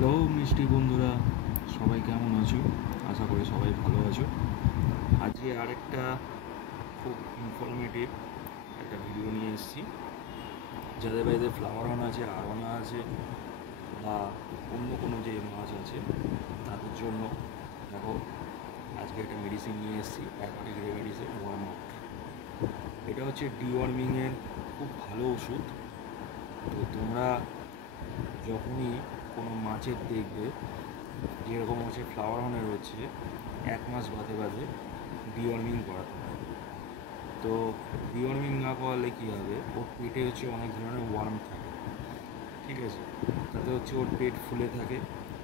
Hello মিষ্টি বন্ধুরা, সবাই কেমন আছো? আশা করি সবাই ভালো আছো। আজকে আরেকটা খুব ইনফরমেটিভ একটা ভিডিও নিয়ে এসেছি। যাদের বাড়িতে ফ্লাওয়ার অন আছে, আরওয়ানা আছে বা অন্য কোনো যে মাছ আছে তাদের জন্য দেখো, আজকে একটা মেডিসিন নিয়ে এসেছি, অ্যাকোয়াটিক রেমেডিসের ওয়ার্ম আউট। এটা হচ্ছে ডিওয়ার্মিংয়ের খুব ভালো ওষুধ। তো তোমরা যখনই কোনো মাছের দেখবে যেরকম হচ্ছে ফ্লাওয়ার অনে রয়েছে, 1 মাস বাদে বাদে ডিওয়ার্মিং করাতে হয়। তো ডিওয়ার্মিং না করালে কী হবে, ওর পেটে হচ্ছে অনেক ধরনের ওয়ার্ম থাকে, ঠিক আছে? তাতে হচ্ছে ওর পেট ফুলে থাকে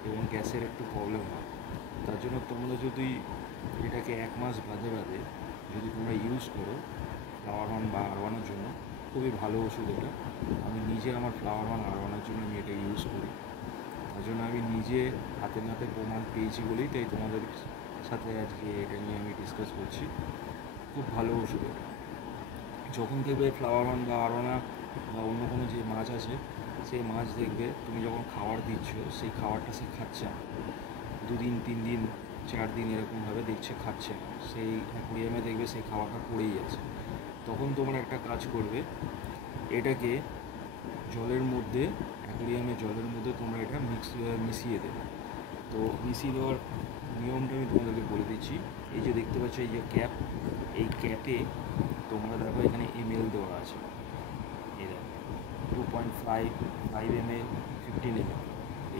এবং গ্যাসের একটু প্রবলেম হয়। তার জন্য তোমরা যদি এটাকে 1 মাস বাদে বাদে যদি তোমরা ইউজ করো ফ্লাওয়ার অন বা আরওয়ানার জন্য, খুবই ভালো ওষুধ এটা। আমি নিজে আমার ফ্লাওয়ার অন আরওয়ানার জন্য আমি এটা ইউজ করি। তার জন্য আমি নিজে হাতে নাতে প্রমাণ পেয়েছি বলেই তাই তোমাদের সাথে আজকে এটা নিয়ে আমি ডিসকাস করছি। খুব ভালো ওষুধ এটা। যখন দেখবে ফ্লাওয়ার অন বা আরওয়ানা বা অন্য কোনো যে মাছ আছে, সেই মাছ দেখবে তুমি যখন খাবার দিচ্ছ, সেই খাবারটা সে খাচ্ছে না, 2 দিন 3 দিন 4 দিন এরকমভাবে দেখছে খাচ্ছে না, সেই অ্যাকোয়ারিয়ামে দেখবে সেই খাবারটা পড়েই আছে। তখন তোমরা একটা কাজ করবে, এটাকে জলের মধ্যে, অ্যাকোয়ারিয়ামে জলের মধ্যে তোমরা এটা মিশিয়ে দেবে। তো মিশিয়ে দেওয়ার নিয়মটা আমি তোমাদেরকে বলে দিচ্ছি। এই যে দেখতে পাচ্ছ, এই যে ক্যাপ, এই ক্যাপে তোমরা দেখো এখানে এমএল দেওয়া আছে। এই দেখো 2.5, 5 ml, 15 ml,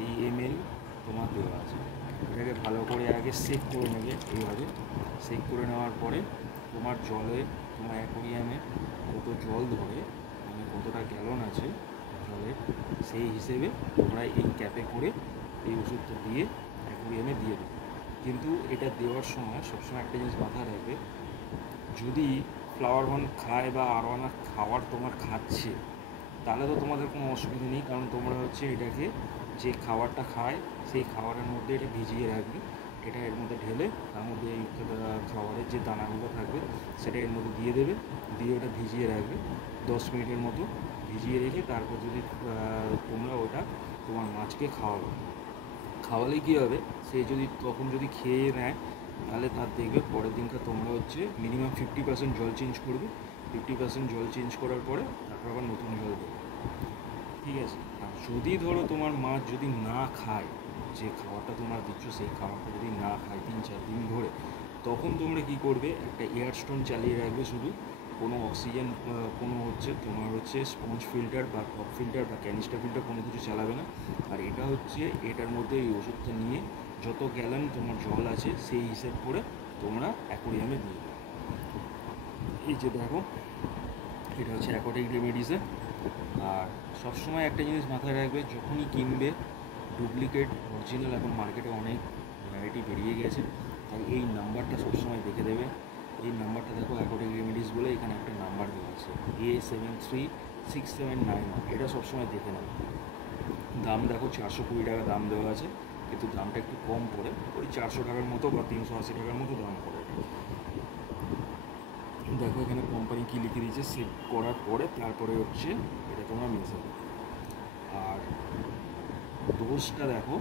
এই এমএল তোমার দেওয়া আছে। এটাকে ভালো করে আগে সেক করে নেবে। এইভাবে সেক করে নেওয়ার পরে তোমার জলে, তোমার অ্যাকোয়ারিয়ামে কত জল ধরে, মানে কতটা গ্যালন আছে জলে, সেই হিসেবে তোমরা এই ক্যাপে করে এই ওষুধটা দিয়ে অ্যাকোয়ারিয়ামে দিয়ে দেবে। কিন্তু এটা দেওয়ার সময় সবসময় একটা জিনিস মাথায় রাখবে, যদি ফ্লাওয়ার অন খায় বা আরওয়ানা খাবার তোমার খাচ্ছে, তাহলে তো তোমাদের কোনো অসুবিধা নেই, কারণ তোমরা হচ্ছে এটাকে যে খাবারটা খায় সেই খাবারের মধ্যে এটা ভিজিয়ে রাখবে। এটা এর মধ্যে ঢেলে তার মধ্যে এই খাবারের যে দানাগুলো থাকবে সেটা এর মধ্যে দিয়ে দেবে, দিয়ে ওটা ভিজিয়ে রাখবে 10 মিনিটের মতো। ভিজিয়ে রেখে তারপর যদি তোমরা ওটা তোমার মাছকে খাওয়ালে কী হবে, সে যদি তখন যদি খেয়ে নেয়, তাহলে তার দেখবে পরের দিনটা তোমরা হচ্ছে মিনিমাম 50% জল চেঞ্জ করবে। 50% জল চেঞ্জ করার পরে তারপর আবার নতুন জল দেবে, ঠিক আছে? আর যদি ধরো তোমার মাছ যদি না খায়, যে খাবারটা তোমরা দিচ্ছ সেই খাবারটা যদি না খায় 3-4 দিন ধরে, তখন তোমরা কী করবে, একটা এয়ার স্টোন চালিয়ে রাখবে শুধু। কোনো অক্সিজেন, কোনো হচ্ছে তোমার হচ্ছে স্পঞ্জ ফিল্টার বা টপ ফিল্টার বা ক্যানিস্টার ফিল্টার কোনো কিছু চালাবে না। আর এটা হচ্ছে এটার মধ্যে এই ওষুধটা নিয়ে যত গ্যালন তোমার জল আছে সেই হিসেব করে তোমরা অ্যাকোয়ারিয়ামে দিয়ে দেবে। এই যে দেখো, এটা হচ্ছে অ্যাকোয়াটিক রেমেডিসে। আর সবসময় একটা জিনিস মাথায় রাখবে, যখনই কিনবে ডুপ্লিকেট অরিজিনাল এখন মার্কেটে অনেক ভ্যারাইটি বেরিয়ে গেছে, তাই এই নাম্বারটা সবসময় দেখে দেবে। এই নাম্বারটা দেখো, অ্যাকোয়াটিক রেমেডিস বলে এখানে একটা নাম্বার দেওয়া আছে, A736791, এটা সবসময় দেখে নেবে। দাম দেখো 420 টাকা দাম দেওয়া আছে, কিন্তু দামটা একটু কম পড়ে, ওই 400 টাকার মতো বা 380 টাকার মতো দাম পড়ে। দেখো এখানে কোম্পানি কী লিখে দিয়েছে, সেভ করার পরে তারপরে হচ্ছে এটা তোমরা মেশাবে। আর ডোজটা দেখো,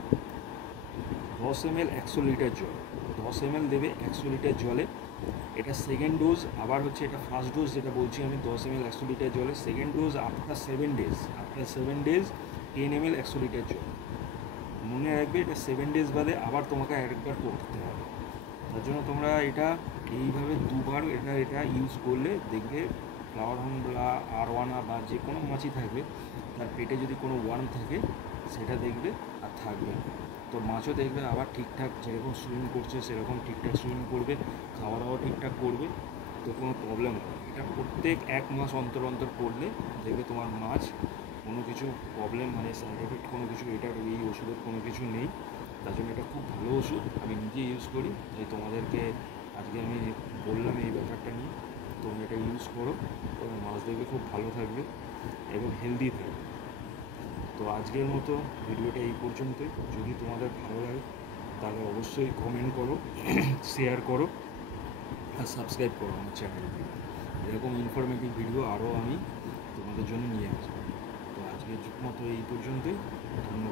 10 ml 100 লিটার জল, 10 ml দেবে 100 লিটার জলে। এটা সেকেন্ড ডোজ। আবার হচ্ছে এটা ফার্স্ট ডোজ যেটা বলছি আমি, 10 ml 100 লিটার জলে। Second dose after 7 days, 10 ml 100 litre জল। মনে রাখবে এটা 7 ডেজ বাদে আবার তোমাকে আরেকবার করতে হবে। তার জন্য তোমরা এটা এইভাবে দুবার এটা ইউজ করলে দেখবে ফ্লাওয়ার অন বা আরওয়ানা বা যে কোনো মাছই থাকবে, তার পেটে যদি কোনো ওয়ার্ম থাকে সেটা দেখবে আর থাকবে না। তো মাছও দেখবে আবার ঠিকঠাক যেরকম সুইম করছে সেরকম ঠিকঠাক সুইম করবে, খাওয়া দাওয়া ঠিকঠাক করবে, তো কোনো প্রবলেম হবে না। এটা প্রত্যেক 1 মাস অন্তর অন্তর করলে দেখবে তোমার মাছ কোনো কিছু প্রবলেম, মানে সাইড এফেক্ট কোনো কিছু এটার এই ওষুধের কোনো কিছু নেই। তার জন্য এটা খুব ভালো ওষুধ, আমি নিজে ইউজ করি, তাই তোমাদেরকে আজকে আমি বললাম এই ব্যাপারটা নিয়ে। তোমরা এটা ইউজ করো, তোমার মাছ দেখবে খুব ভালো থাকবে এবং হেলদি থাকবে। তো আজকের মতো ভিডিওটা এই পর্যন্তই। যদি তোমাদের ভালো লাগে তাহলে অবশ্যই কমেন্ট করো, শেয়ার করো আর সাবস্ক্রাইব করো আমার চ্যানেলটি। এরকম ইনফরমেটিভ ভিডিও আরও আমি তোমাদের জন্য নিয়ে আসবো। তো আজকের মতো এই পর্যন্তই। ধন্যবাদ।